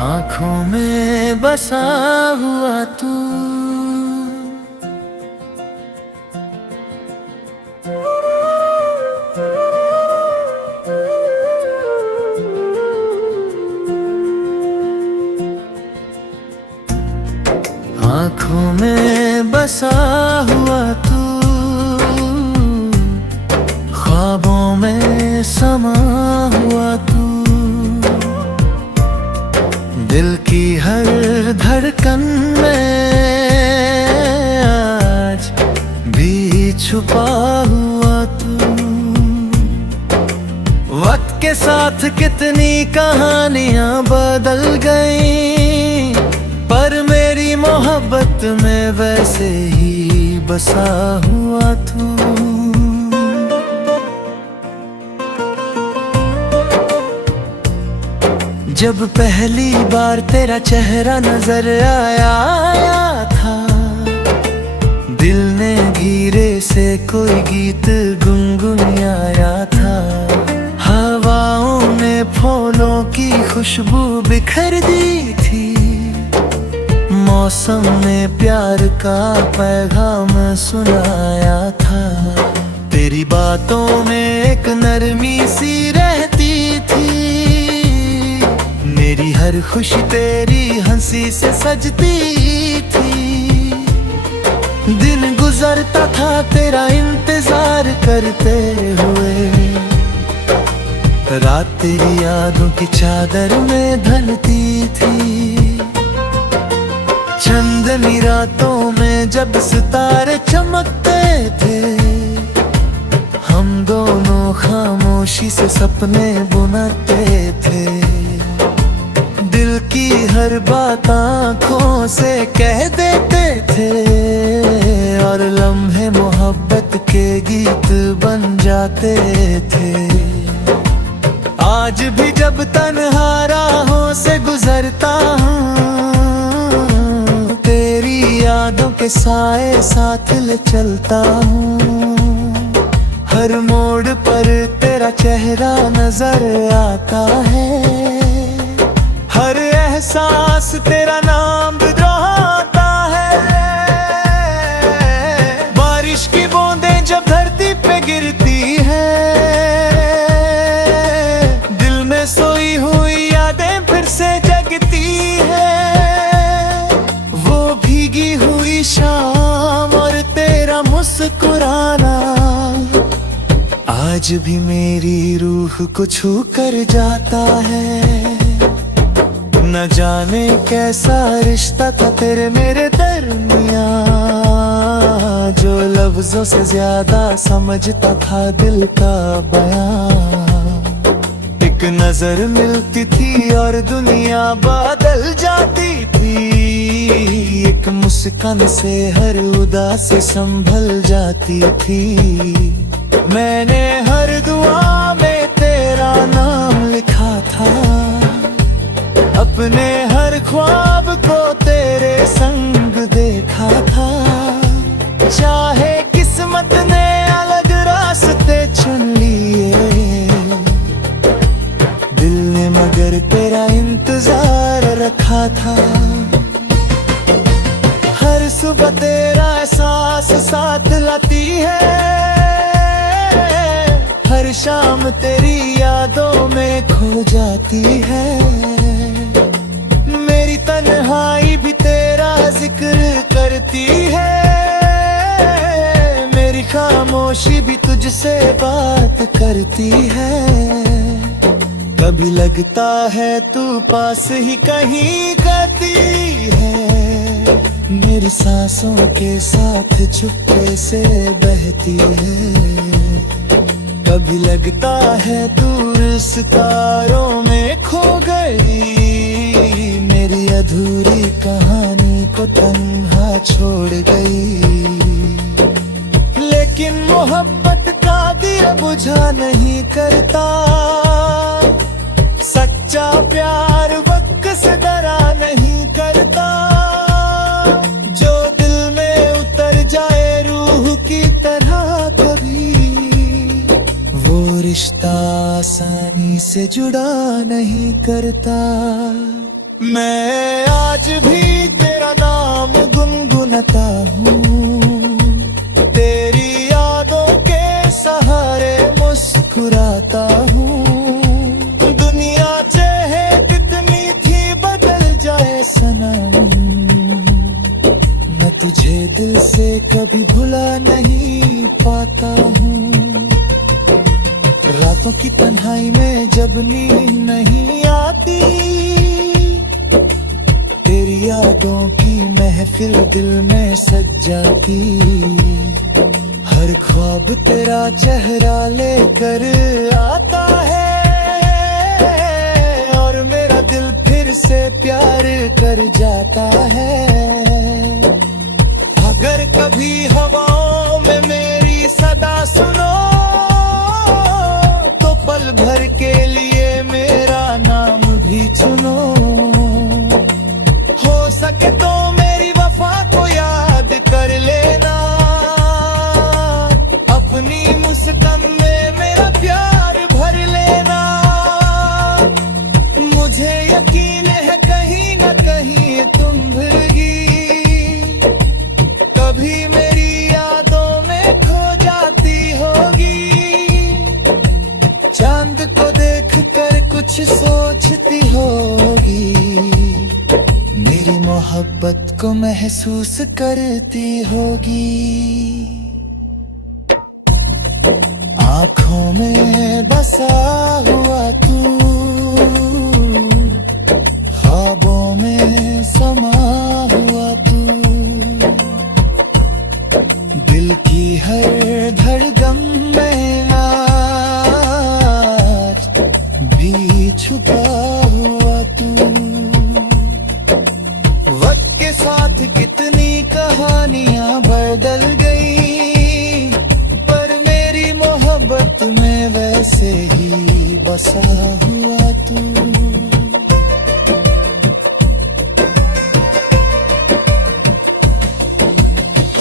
आँखों में बसा हुआ तू, आँखों में बसा हुआ तू, ख्वाबों में समा हुआ तू, दिल की हर धड़कन में आज भी छुपा हुआ तू। वक्त के साथ कितनी कहानियां बदल गईं, पर मेरी मोहब्बत में वैसे ही बसा हुआ तू। जब पहली बार तेरा चेहरा नजर आया था, दिल ने धीरे से कोई गीत गुनगुनाया था। हवाओं ने फूलों की खुशबू बिखर दी थी, मौसम ने प्यार का पैगाम सुनाया था। तेरी बातों में एक नरमी सी रहती थी, मेरी हर खुशी तेरी हंसी से सजती थी। दिन गुजरता था तेरा इंतजार करते हुए, रात तेरी यादों की चादर में ढलती थी। चंदनी रातों में जब सितारे चमकते थे, हम दोनों खामोशी से सपने बुनते थे। दिल की हर बात आँखों से कह देते थे, और लम्हे मोहब्बत के गीत बन जाते थे। आज भी जब तन्हा राहों से गुजरता हूँ, तेरी यादों के साए साथ ले चलता हूँ। हर मोड़ पर तेरा चेहरा नजर आता है, हर एहसास तेरा नाम दोहराता है। बारिश की बूंदें जब धरती पे गिरती है, दिल में सोई हुई यादें फिर से जगती है। वो भीगी हुई शाम और तेरा मुस्कुराना आज भी मेरी रूह को छू कर जाता है। न जाने कैसा रिश्ता था तेरे मेरे दरमियां, जो लफ्जों से ज्यादा समझता था दिल का बयां। एक नजर मिलती थी और दुनिया बदल जाती थी, एक मुस्कान से हर उदासी संभल जाती थी। मैंने हर दुआ में तेरा नाम लिखा था, अपने हर ख्वाब को तेरे संग देखा था। चाहे किस्मत ने अलग रास्ते चुन लिए, दिल ने मगर तेरा इंतजार रखा था। हर सुबह तेरा एहसास साथ लाती है, हर शाम तेरी यादों में खो जाती है। मेरी तन्हाई भी तेरा जिक्र करती है, मेरी खामोशी भी तुझसे बात करती है। कभी लगता है तू पास ही कहीं गाती है, मेरी सांसों के साथ चुप्पे से बहती है। कभी लगता है दूर सितारों में खो गई, मेरी अधूरी कहानी को तन्हा छोड़ गई। लेकिन मोहब्बत का दिया बुझा नहीं करता, सच्चा प्यार वक्त से डरा नहीं करता। जो दिल में उतर जाए रूह की तरह, आसानी से जुड़ा नहीं करता। मैं आज भी तेरा नाम गुनगुनाता हूँ, तेरी यादों के सहारे मुस्कुराता हूँ। दुनिया चाहे कितनी थी बदल जाए सनम, मैं तुझे दिल से कभी भुला नहीं पाता हूँ। रातों की तन्हाई में जब नींद नहीं आती, तेरी यादों की महफिल दिल में सज जाती। हर ख्वाब तेरा चेहरा लेकर आता है, और मेरा दिल फिर से प्यार कर जाता है। अगर कभी हवाओं में मेरी सदा सुनो, तो पल भर के लिए मेरा नाम भी चुनो। हो सके तो मेरी वफा को याद कर लेना, अपनी मुस्कान में मेरा प्यार भर लेना। मुझे यकीन है कहीं न कहीं तुम भूलगी, कभी मेरी यादों में खो जाती होगी। चांद को देखकर कुछ सोचती होगी, मेरी मोहब्बत को महसूस करती होगी। आँखों में बसा हुआ तू, ख्वाबों में समा हुआ तू, दिल की हर धड़कन में आज भी छुपा हुआ तू। वक्त के साथ कितनी कहानियां बदल गई, पर मेरी मोहब्बत में वैसे ही बसा हुआ तू।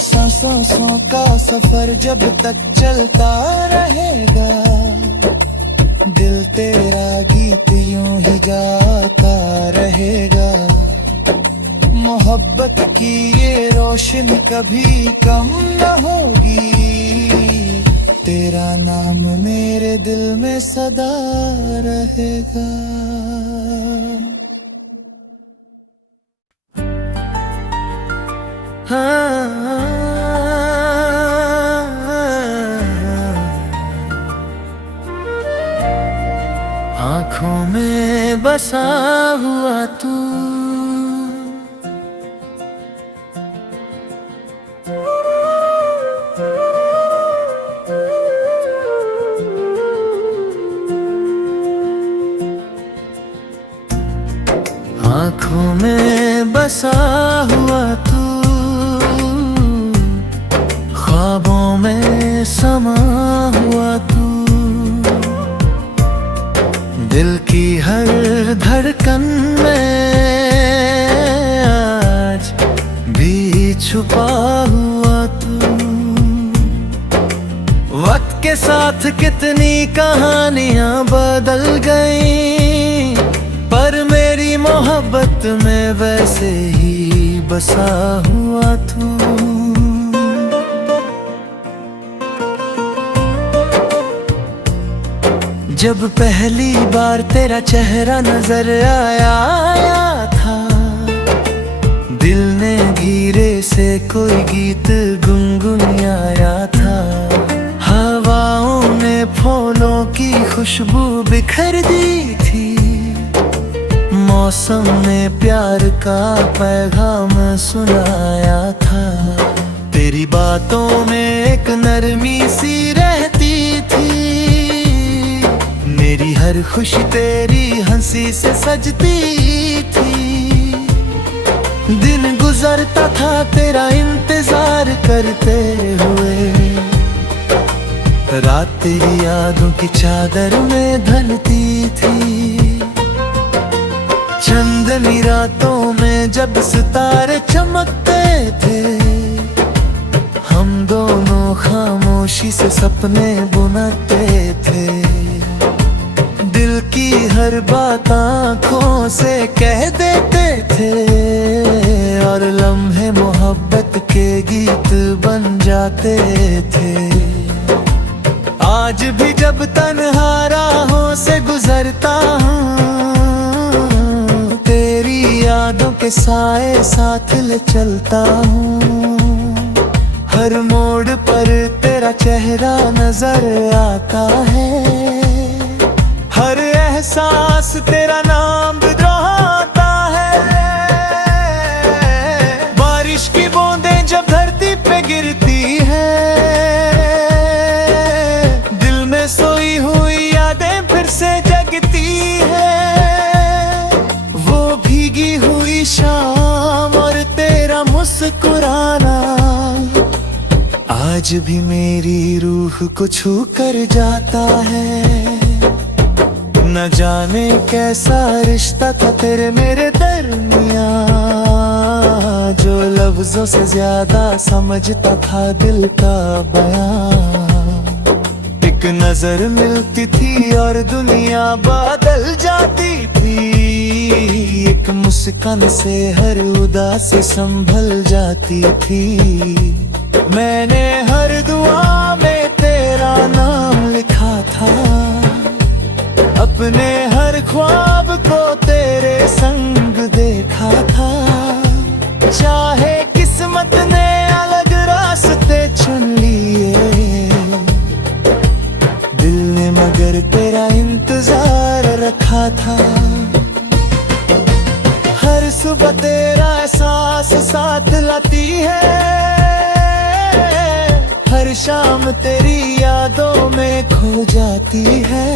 सांसों का सफर जब तक चलता रहेगा, दिल तेरा गीत यूं ही गाता रहेगा। मोहब्बत की ये रोशनी कभी कम न होगी, तेरा नाम मेरे दिल में सदा रहेगा। आँखों में बसा हुआ तू, आँखों में बसा हुआ तू, ख्वाबों में समा हुआ तू, दिल की हर धड़कन में आज भी छुपा हुआ तू। वक्त के साथ कितनी कहानियां बदल गईं, पर मेरी मोहब्बत में वैसे ही बसा हुआ तू। जब पहली बार तेरा चेहरा नजर आया था, दिल ने धीरे से कोई गीत गुनगुनाया था। हवाओं ने फूलों की खुशबू बिखर दी थी, मौसम ने प्यार का पैगाम सुनाया था। तेरी बातों में एक नरमी सी रहती थी, मेरी हर खुशी तेरी हंसी से सजती थी। दिन गुजरता था तेरा इंतजार करते हुए, रात तेरी यादों की चादर में ढलती थी। चंदनी रातों में जब सितारे चमकते थे, हम दोनों खामोशी से सपने बुनते थे। हर बात आँखों से कह देते थे, और लम्हे मोहब्बत के गीत बन जाते थे। आज भी जब तन्हा राहों से गुजरता हूँ, तेरी यादों के साए साथ ले चलता हूँ। हर मोड़ पर तेरा चेहरा नजर आता है, हर एहसास तेरा नाम दोहराता है। बारिश की बूंदें जब धरती पे गिरती है, दिल में सोई हुई यादें फिर से जगती है। वो भीगी हुई शाम और तेरा मुस्कुराना आज भी मेरी रूह को छू कर जाता है। न जाने कैसा रिश्ता था तेरे मेरे दरमियां, जो लफ्जों से ज्यादा समझता था दिल का बयां। एक नजर मिलती थी और दुनिया बदल जाती थी, एक मुस्कान से हर उदासी संभल जाती थी। मैंने हर दुआ में तेरा नाम लिखा था, अपने हर ख्वाब को तेरे संग देखा था। चाहे किस्मत ने अलग रास्ते चुन लिए, दिल ने मगर तेरा इंतजार रखा था। हर सुबह तेरा एहसास साथ लाती है, हर शाम तेरी यादों में खो जाती है।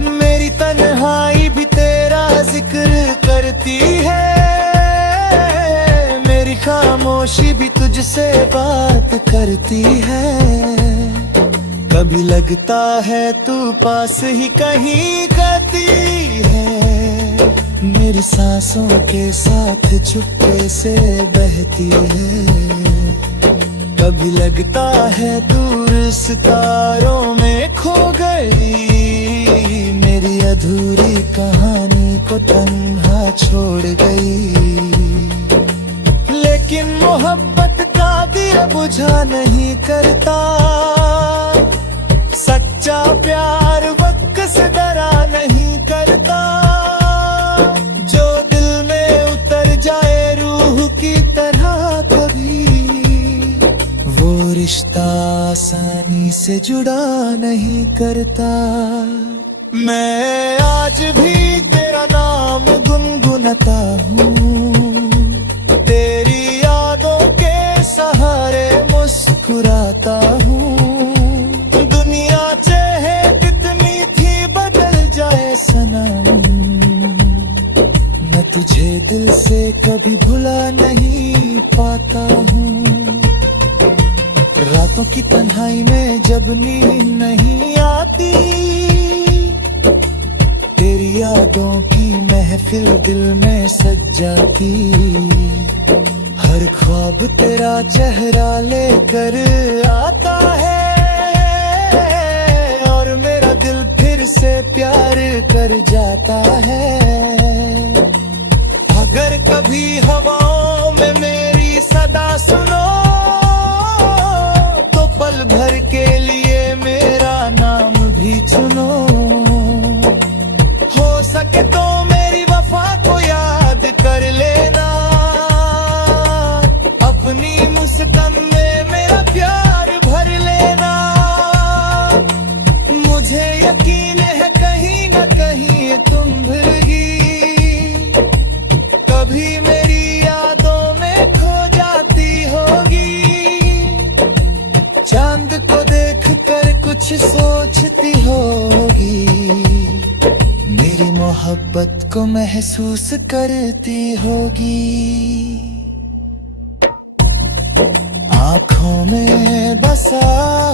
मेरी तन्हाई भी तेरा जिक्र करती है, मेरी खामोशी भी तुझसे बात करती है। कभी लगता है तू पास ही कहीं कहती है, मेरी सांसों के साथ चुप्पे से बहती है। कभी लगता है दूर सितारों में खो गई, मेरी अधूरी कहानी को तन्हा छोड़ गई। लेकिन मोहब्बत का दिया बुझा नहीं करता, सच्चा प्यार वक्त से डरा नहीं करता। जो दिल में उतर जाए रूह की तरह कभी, वो रिश्ता आसानी से जुड़ा नहीं करता। मैं आज भी तेरा नाम गुनगुनाता हूँ, तेरी यादों के सहारे मुस्कुराता हूँ। दुनिया चाहे कितनी थी बदल जाए सनम, मैं तुझे दिल से कभी भुला नहीं पाता हूँ। रातों की तन्हाई में जब नींद नहीं आती, तेरी यादों की महफिल दिल में सज जाती। हर ख्वाब तेरा चेहरा लेकर आता है, और मेरा दिल फिर से प्यार कर जाता है। अगर कभी हवाओं में मेरी सदा सुनो, तो पल भर के लिए मेरा नाम भी चुनो। हो सके तो मेरी वफा को याद कर लेना, अपनी मुस्कान में मेरा प्यार भर लेना। मुझे यकीन है कहीं न कहीं तुम भूलगी, कभी मेरी यादों में खो जाती होगी। चांद को देख कर कुछ सोचती होगी, मेरी मोहब्बत को महसूस करती होगी। आँखों में बसा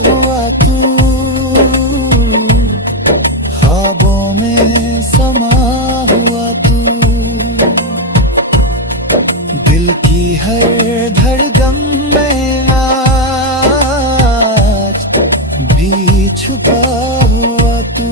हुआ तू, ख्वाबों में समा हुआ तू, दिल की हर धड़कन में आज भी छुपा हुआ तू।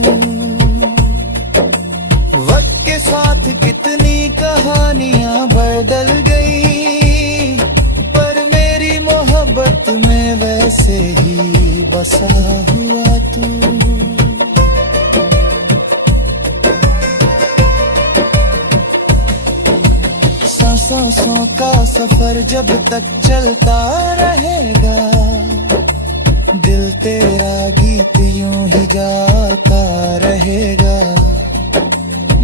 मोहब्बत में वैसे ही बसा हुआ तू। सांसों का सफर जब तक चलता रहेगा, दिल तेरा गीत यूं ही गाता रहेगा।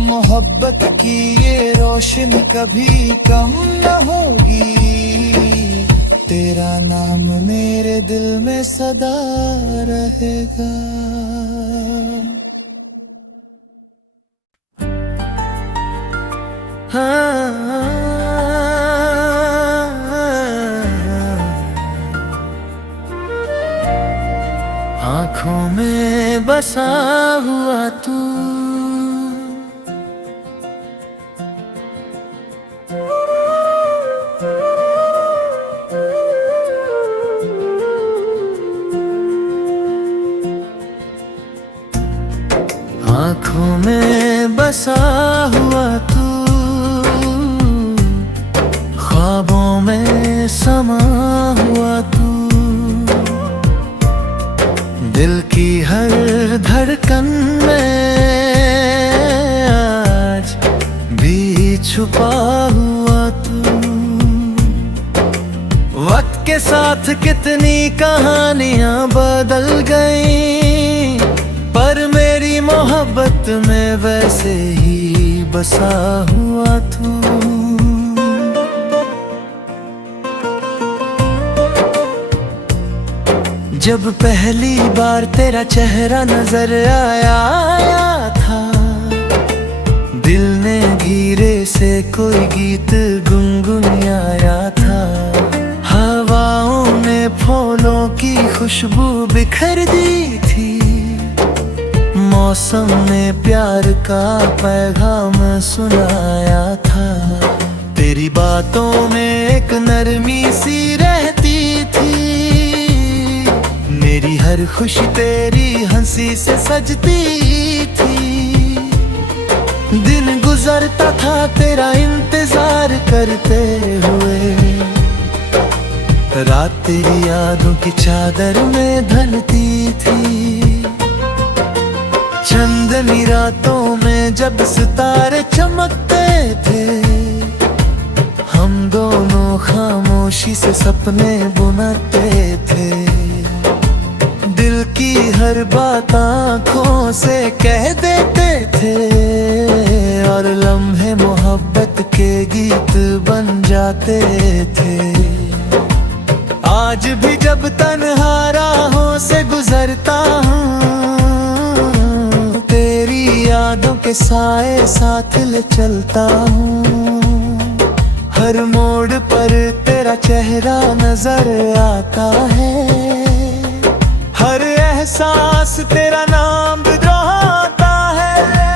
मोहब्बत की ये रोशनी कभी कम न होगी, तेरा नाम मेरे दिल में सदा रहेगा। आँखों में बसा हुआ तू, आँखों में बसा हुआ तू, ख्वाबों में समा हुआ तू। दिल की हर धड़कन में आज भी छुपा हुआ तू। वक्त के साथ कितनी कहानियां बदल गईं, पर मेरी मोहब्बत में वैसे ही बसा हुआ तू। जब पहली बार तेरा चेहरा नजर आया था, दिल ने धीरे से कोई गीत गुनगुनाया था। हवाओं ने फूलों की खुशबू बिखर दी थी, मौसम ने प्यार का पैगाम सुनाया था। तेरी बातों में एक नरमी सी रहती थी, मेरी हर खुशी तेरी हंसी से सजती थी। दिन गुजरता था तेरा इंतजार करते हुए, रात तेरी यादों की चादर में ढलती थी। चंदनी रातों में जब सितारे चमकते थे, हम दोनों खामोशी से सपने बुनते थे। दिल की हर बात आँखों से कह देते थे, और लम्हे मोहब्बत के गीत बन जाते थे। आज भी जब तन्हा राहों से गुजरता हूँ, तेरी यादों के साए साथ ले चलता हूँ। हर मोड़ पर तेरा चेहरा नजर आता है, हर एहसास तेरा नाम दोहराता है।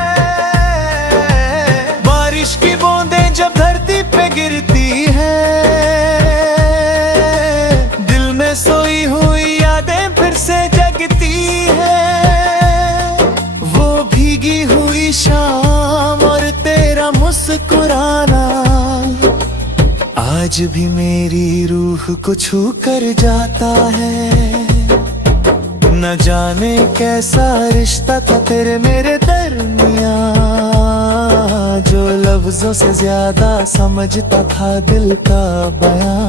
बारिश की बूंदें जब धरती पे गिरती है, दिल में सोई हुई यादें फिर से जगती है। वो भीगी हुई शाम और तेरा मुस्कुराना आज भी मेरी रूह को छू कर जाता है। न जाने कैसा रिश्ता था तेरे मेरे दरमियां, जो लफ्जों से ज्यादा समझता था दिल का बयां।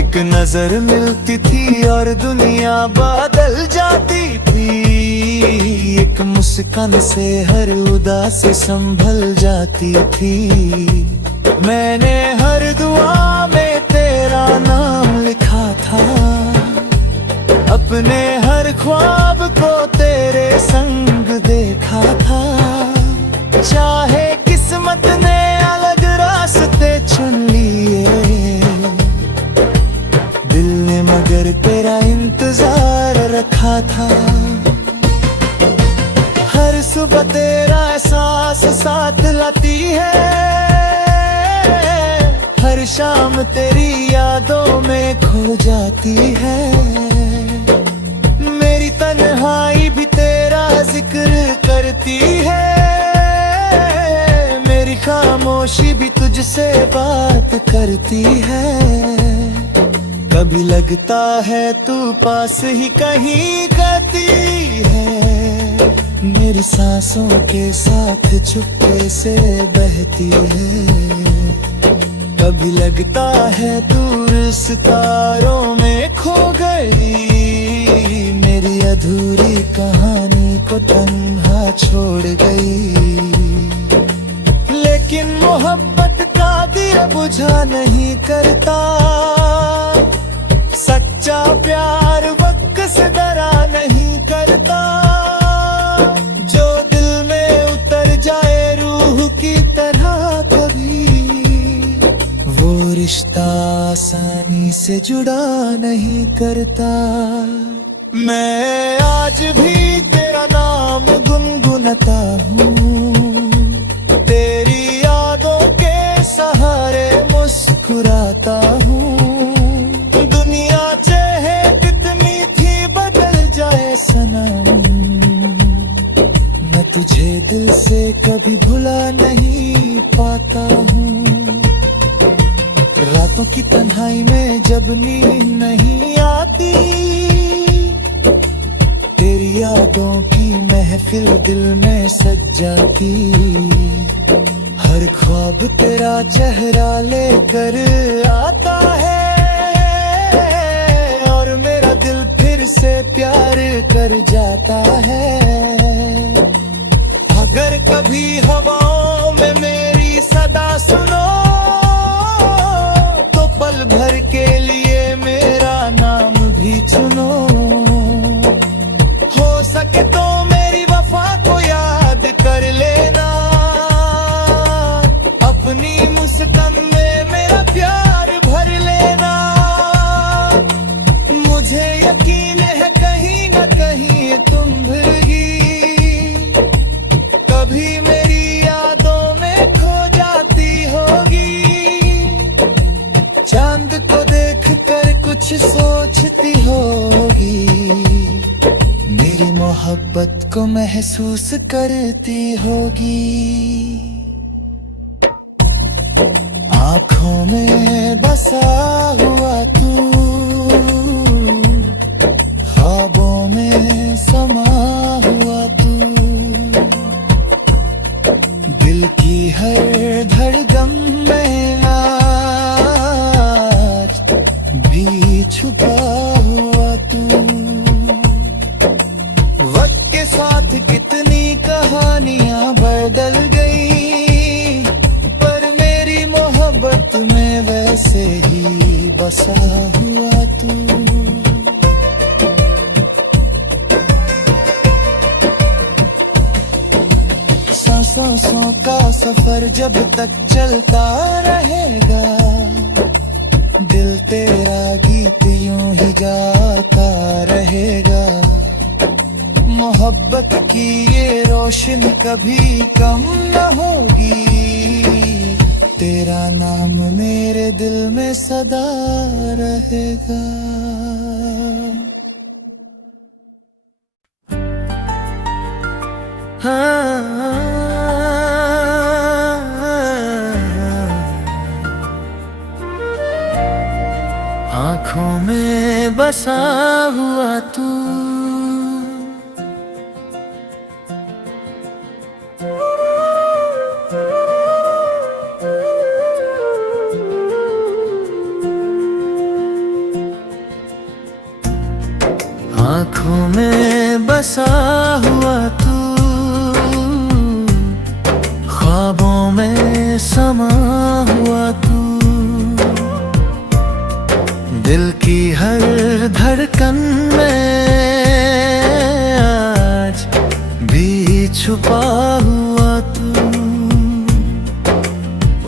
एक नजर मिलती थी और दुनिया बदल जाती थी, एक मुस्कान से हर उदासी संभल जाती थी। मैंने हर दुआ में तेरा नाम लिखा था, अपने हर ख्वाब को तेरे संग देखा था। चाहे किस्मत ने अलग रास्ते चुन लिए, दिल ने मगर तेरा इंतजार रखा था। हर सुबह तेरा एहसास साथ लाती है, हर शाम तेरी यादों में खो जाती है। मेरी तन्हाई भी तेरा जिक्र करती है, मेरी खामोशी भी तुझसे बात करती है। कभी लगता है तू पास ही कहीं कहती है, मेरी सांसों के साथ चुपके से बहती है। कभी लगता है दूर सितारों में खो गई, मेरी अधूरी कहानी को तन्हा छोड़ गई। लेकिन मोहब्बत का दिया बुझा नहीं करता, सच्चा प्यार वक्त से डरा नहीं करता। जो दिल में उतर जाए रूह की तरह कभी, वो रिश्ता आसानी से जुड़ा नहीं करता। मैं आज भी तेरा नाम गुनगुनाता हूँ, तेरी यादों के सहारे मुस्कुराता हूँ। दुनिया चाहे कितनी थी बदल जाए सनम, मैं तुझे दिल से कभी भुला नहीं पाता हूँ। रातों की तन्हाई में जब नींद नहीं आती, तेरी यादों की महफिल दिल में सज जाती। हर ख्वाब तेरा चेहरा लेकर आता है, और मेरा दिल फिर से प्यार कर जाता है। अगर कभी हवाओं में मेरी सदा सुनो, पल भर के लिए मेरा नाम भी चुनो। हो सके तो मेरी वफा को याद कर लेना, अपनी मुस्कान में मेरा प्यार भर लेना। मुझे यकीन है कहीं न कहीं तुम भूलोगी, कभी मेरी यादों में खो जाती होगी। चांद को देखकर कुछ सोचती होगी, मेरी मोहब्बत को महसूस करती होगी। आँखों में बसा हुआ तू, ख्वाबों में समा हुआ तू, दिल की हर धड़कन में छुपा हुआ तू। वक्त के साथ कितनी कहानियां बदल गई, पर मेरी मोहब्बत में वैसे ही बसा हुआ तू। सांसों का सफर जब तक चलता रहेगा, दिल तेरा गीत यूं ही गाता रहेगा। मोहब्बत की ये रोशनी कभी कम न होगी, तेरा नाम मेरे दिल में सदा रहेगा। आँखों में बसा हुआ तू, आँखों में बसा हुआ तू, ख्वाबों में समा हुआ तू, दिल की हर धड़कन में आज भी छुपा हुआ तू।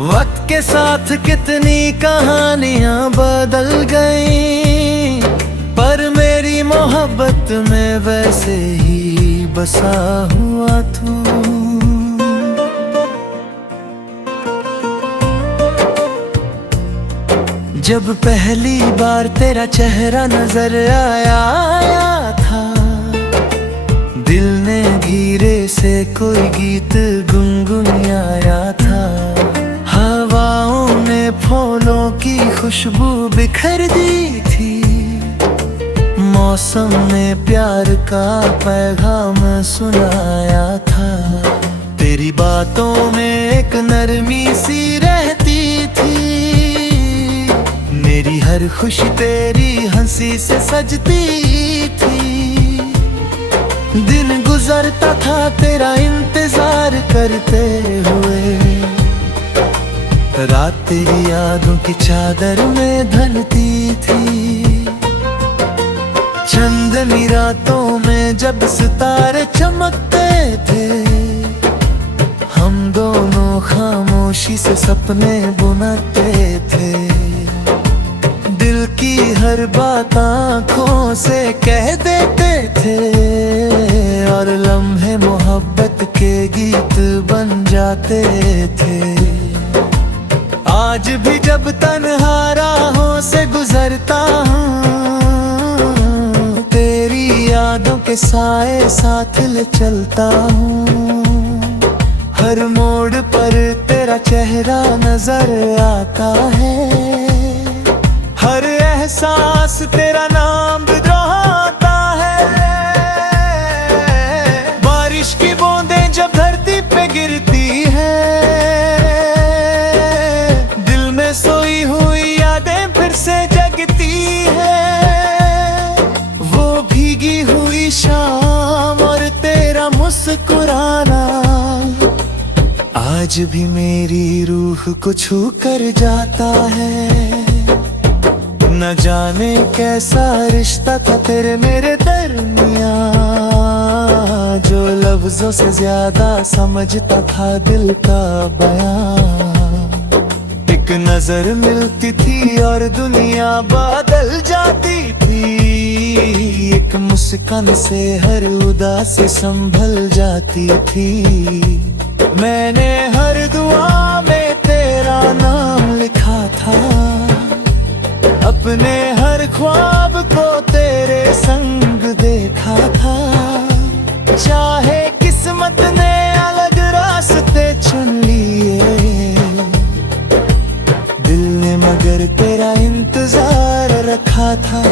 वक्त के साथ कितनी कहानियां बदल गईं, पर मेरी मोहब्बत में वैसे ही बसा हुआ तू। जब पहली बार तेरा चेहरा नजर आया था, दिल ने धीरे से कोई गीत गुनगुनाया था। हवाओं ने फूलों की खुशबू बिखर दी थी। मौसम ने प्यार का पैगाम सुनाया था। तेरी बातों में एक नरमी सी रहती थी। मेरी हर खुशी तेरी हंसी से सजती थी। दिन गुजरता था तेरा इंतजार करते हुए। रात तेरी यादों की चादर में ढलती थी। चंदनी रातों में जब सितारे चमकते थे, हम दोनों खामोशी से सपने बुनते थे। दिल की हर बात आँखों से कह देते थे, और लम्हे मोहब्बत के गीत बन जाते थे। आज भी जब तन्हा राहों से गुजरता हूँ, तेरी यादों के साए साथ ले चलता हूँ। हर मोड़ पर तेरा चेहरा नजर आता है। हर एहसास तेरा नाम दोहराता है। बारिश की बूंदें जब धरती पे गिरती है, सोई हुई यादें फिर से जगती है। वो भीगी हुई शाम और तेरा मुस्कुराना आज भी मेरी रूह को छू कर जाता है। न जाने कैसा रिश्ता था तेरे मेरे दरमियां, जो लफ्जों से ज्यादा समझता था दिल का बयां। एक नजर मिलती थी और दुनिया बदल जाती थी। एक मुस्कान से हर उदासी संभल जाती थी। मैंने हर दुआ में तेरा नाम लिखा था। अपने हर ख्वाब को तेरे संग देखा था। चाहे किस्मत ने अलग रास्ते चुन लिए, मगर तेरा इंतजार रखा था।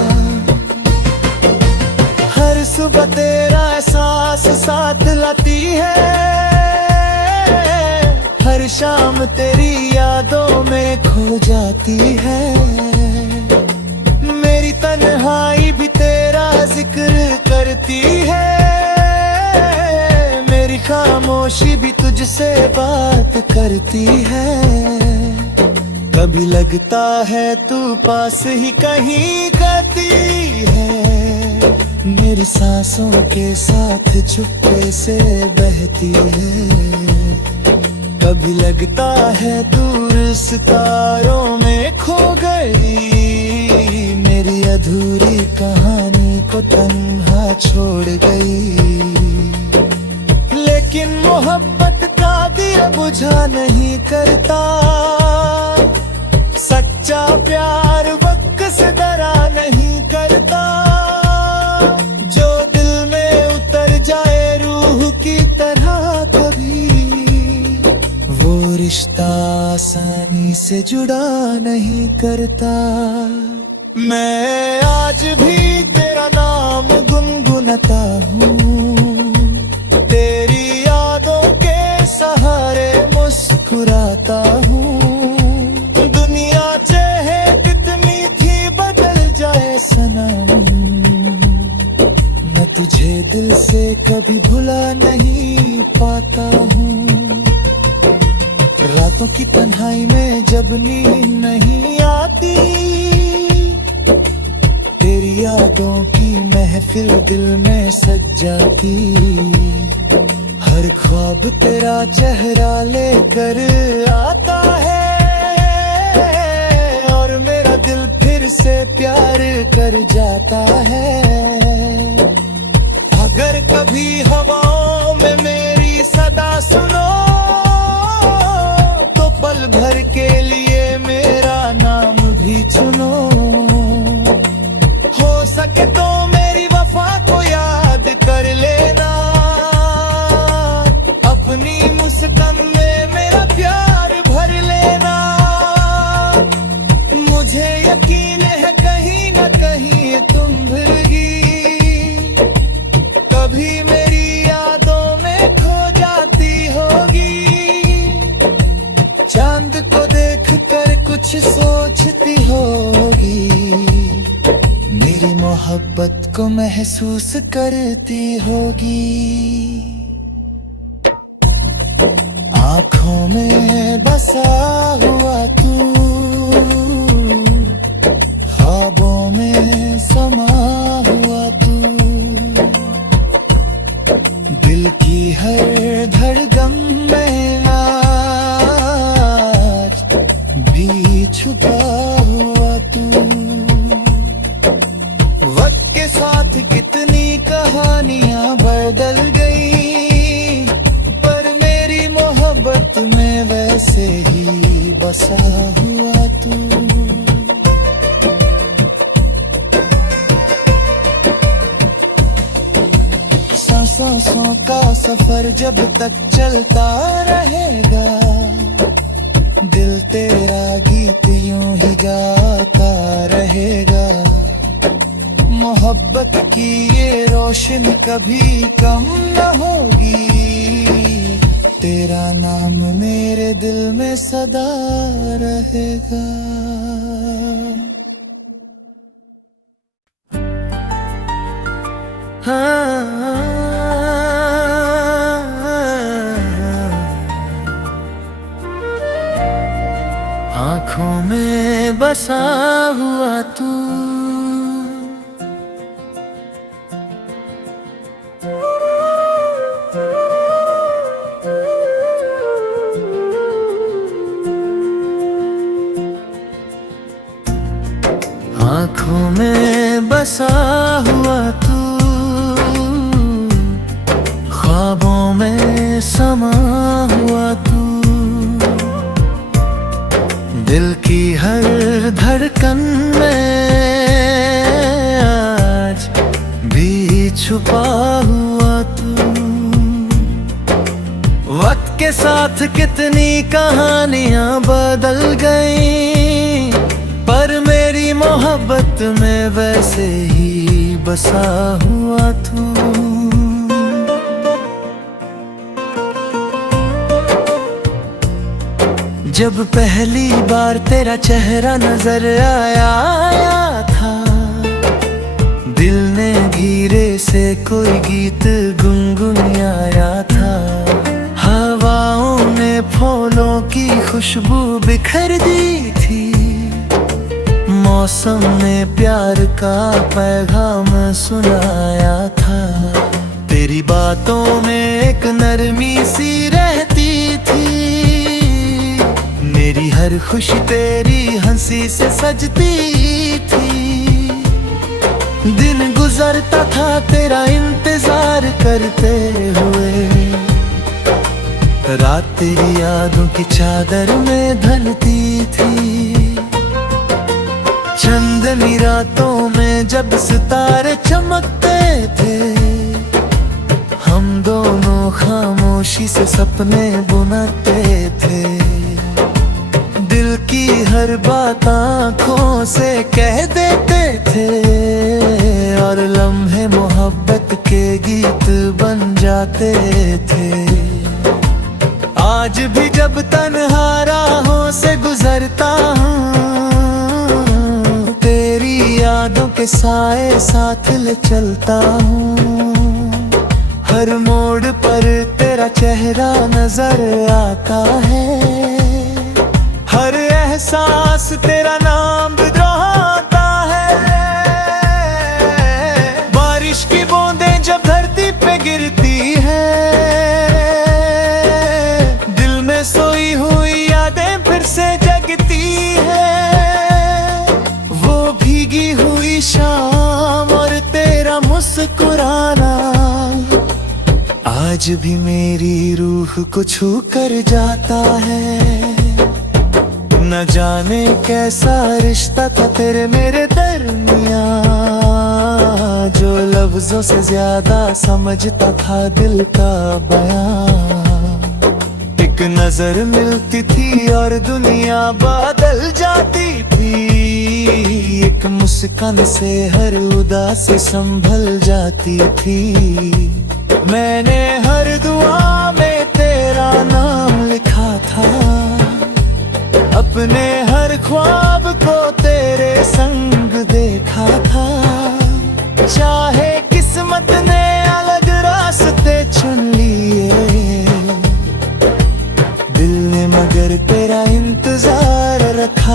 हर सुबह तेरा एहसास साथ लाती है। हर शाम तेरी यादों में खो जाती है। मेरी तन्हाई भी तेरा जिक्र करती है। मेरी खामोशी भी तुझसे बात करती है। कभी लगता है तू पास ही कहीं कहती है। मेरी सांसों के साथ चुप्पे से बहती है। कभी लगता है दूर सितारों में खो गई। मेरी अधूरी कहानी को तन्हा छोड़ गई। लेकिन मोहब्बत का दिया बुझा नहीं करता। सच्चा प्यार वक्त से डरा नहीं करता। जो दिल में उतर जाए रूह की तरह कभी, वो रिश्ता आसानी से जुड़ा नहीं करता। मैं आज भी तेरा नाम गुनगुनाता हूँ। तेरी यादों के सहारे मुस्कुराता हूँ। सनम, मैं तुझे दिल से कभी भुला नहीं पाता हूँ। रातों की तन्हाई में जब नींद नहीं आती, तेरी यादों की महफिल दिल में सज जाती। हर ख्वाब तेरा चेहरा लेकर आता है, और मेरा दिल फिर से प्यार कर जाता है। अगर कभी हवाओं में मेरी सदा सुनो, तो पल भर के लिए मेरा नाम भी चुनो। हो सके तो मेरी वफा को याद कर लेना। अपनी मुस्कान में मेरा प्यार भर लेना। मोहब्बत को महसूस करती होगी। आँखों में बसा हुआ तू, ख्वाबों में समा हुआ तू, दिल की हर धड़कन में आज भी छुपा हुआ तू। वक्त के साथ कितनी कहानियां बदल गई, पर मेरी मोहब्बत में वैसे ही बसा हुआ तू। सांसों का सफर जब तक चलता रहेगा, दिल तेरा गीत यूं ही गाता रहेगा। मोहब्बत की ये रोशनी कभी कम न होगी, तेरा नाम मेरे दिल में सदा रहेगा। आँखों में बसा हुआ तू, आँखों में बसा हुआ तू, ख्वाबों में समा हुआ तू, दिल की हर धड़कन में आज भी छुपा हुआ तू। वक्त के साथ कितनी कहानियां बदल गई, पर मेरी मोहब्बत में वैसे ही बसा हुआ तू। जब पहली बार तेरा चेहरा नजर आया था, दिल ने धीरे से कोई गीत गुनगुनाया था। हवाओं ने फूलों की खुशबू बिखर दी थी, मौसम ने प्यार का पैगाम सुनाया था। तेरी बातों में एक नरमी सी रहती थी, मेरी हर खुशी तेरी हंसी से सजती थी। दिन गुजरता था तेरा इंतजार करते हुए, रात तेरी यादों की चादर में ढलती थी। चंदनी रातों में जब सितारे चमकते थे, हम दोनों खामोशी से सपने बुनते थे। दिल की हर बात आँखों से कह देते थे, और लम्हे मोहब्बत के गीत बन जाते थे। आज भी जब तन्हा राहों से गुजरता हूँ, तेरी यादों के साए साथ ले चलता हूँ। हर मोड़ पर तेरा चेहरा नजर आता है, हर एहसास तेरा नाम दोहराता है। बारिश की बूंदें जब धरती पे गिरती है, दिल में सोई हुई यादें फिर से जगती है। वो भीगी हुई शाम और तेरा मुस्कुराना आज भी मेरी रूह को छू कर जाता है। न जाने कैसा रिश्ता था तेरे मेरे दरमियाँ, जो लफ्जों से ज्यादा समझता था दिल का बयां। एक नजर मिलती थी और दुनिया बदल जाती थी, एक मुस्कान से हर उदासी संभल जाती थी। मैंने हर दुआ में तेरा नाम लिखा था, अपने हर ख्वाब को तेरे संग देखा था।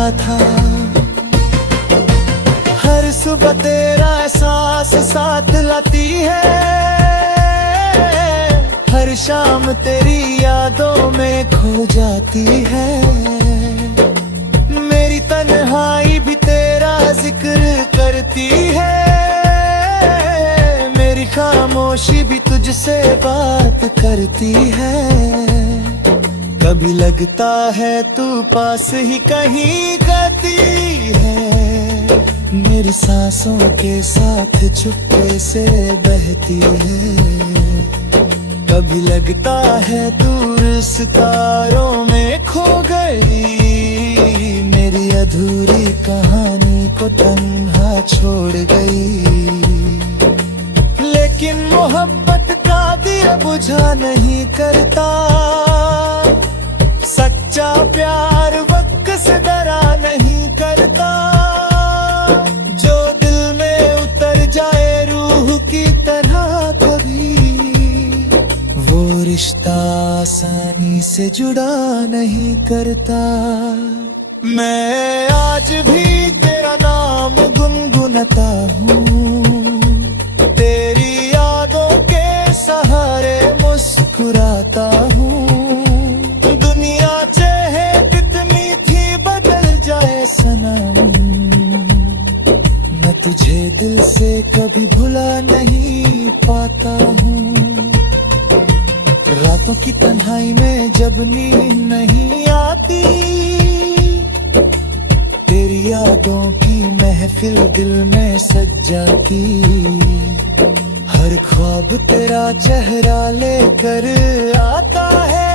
रहा था। हर सुबह तेरा एहसास साथ लाती है, हर शाम तेरी यादों में खो जाती है। मेरी तन्हाई भी तेरा जिक्र करती है, मेरी खामोशी भी तुझसे बात करती है। कभी लगता है तू पास ही कहीं गाती है, मेरी सांसों के साथ चुप्पे से बहती है। कभी लगता है दूर सितारों में खो गई, मेरी अधूरी कहानी को तन्हा छोड़ गई। लेकिन मोहब्बत का दिया बुझा नहीं करता, सच्चा प्यार वक्त से डरा नहीं करता। जो दिल में उतर जाए रूह की तरह कभी, वो रिश्ता आसानी से जुड़ा नहीं करता। मैं आज भी तेरा नाम गुनगुनाता हूँ, तेरी यादों के सहारे मुस्कुराता हूँ। दुनिया चाहे कितनी थी बदल जाए सनम, मैं तुझे दिल से कभी भुला नहीं पाता हूँ। रातों की तन्हाई में जब नींद नहीं आती, तेरी यादों की महफिल दिल में सज जाती। हर ख्वाब तेरा चेहरा लेकर आता है,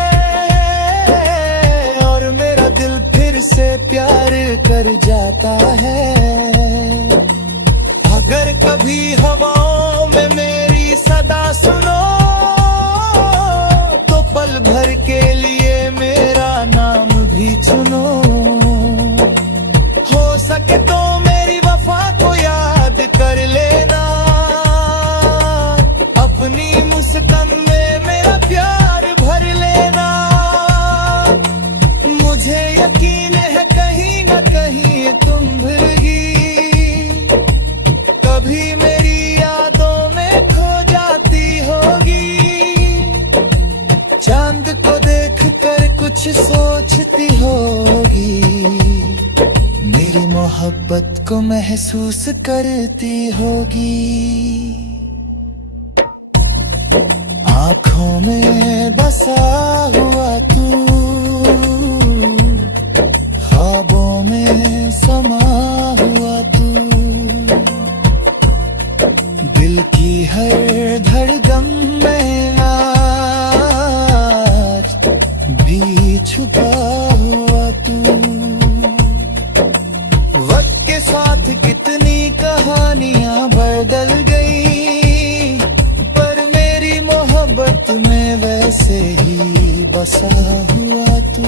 और मेरा दिल फिर से प्यार कर जाता है। अगर कभी हवाओं में मेरी सदा सुनो, तो पल भर के लिए मेरा नाम भी चुनो। हो सके तो मेरी वफा को याद कर लेना, अपनी मुस्कान में मेरा प्यार भर लेना। मुझे यकीन है कहीं न कहीं तुम भूलगी, कभी मेरी यादों में खो जाती होगी। चांद को देखकर कुछ सोचती होगी, मेरी मोहब्बत को महसूस करती होगी। आँखों में बसा हुआ तू, ख्वाबों में समा हुआ तू, दिल की हर धड़कन में आज भी छुपा हुआ तू। वक्त के साथ कितनी कहानियां बदल गई, पर मेरी मोहब्बत में वैसे ही बसा हुआ तू।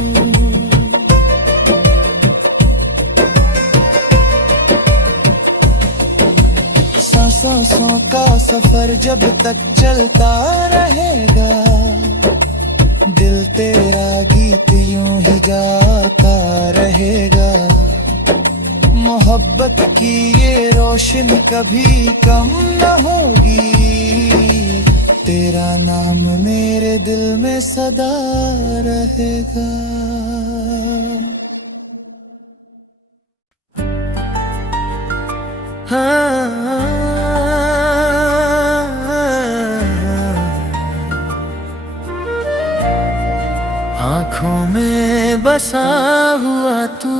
सांसों का सफर जब तक चलता रहेगा, दिल तेरा गीत यूं ही गाता रहेगा। मोहब्बत की ये रोशनी कभी कम न होगी, तेरा नाम मेरे दिल में सदा रहेगा। आँखों में बसा हुआ तू,